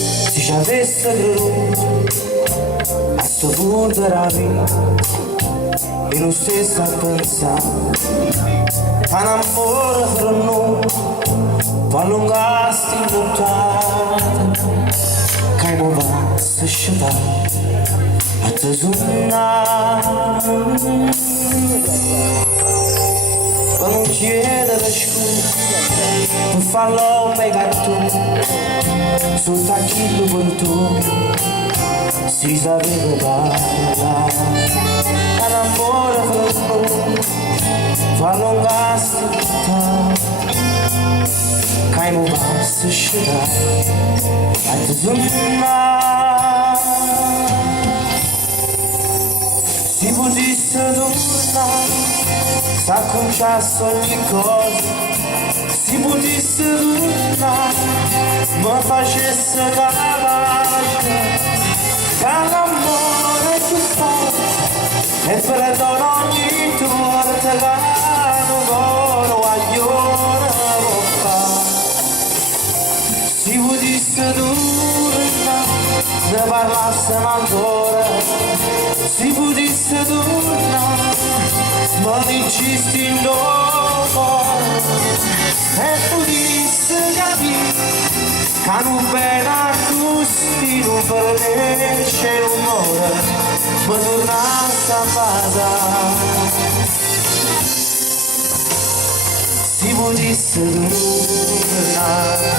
Se ci avesse creduto a sto punto della vita e non stessa a pensare a un amore fra noi per allungarsi in nottata che non va a sciatare a te suonare per non chiedere scusa per farlo pegare tu sul tacchino per tu si sapeva parlare un amore fra noi fa allungarsi che non va a sciatare a te suonare si potesse tornare sa cominciasse ogni cosa si potesse tornare mi facesse capace che l'amore è più forte e perdono ogni torta che non voglio aglione si potesse tornare ne parlassimo ancora si potesse tornare ma dicisti in cuore e potesse capire che non bene così non perderci l'umore ma tornasse a casa si potesse tornare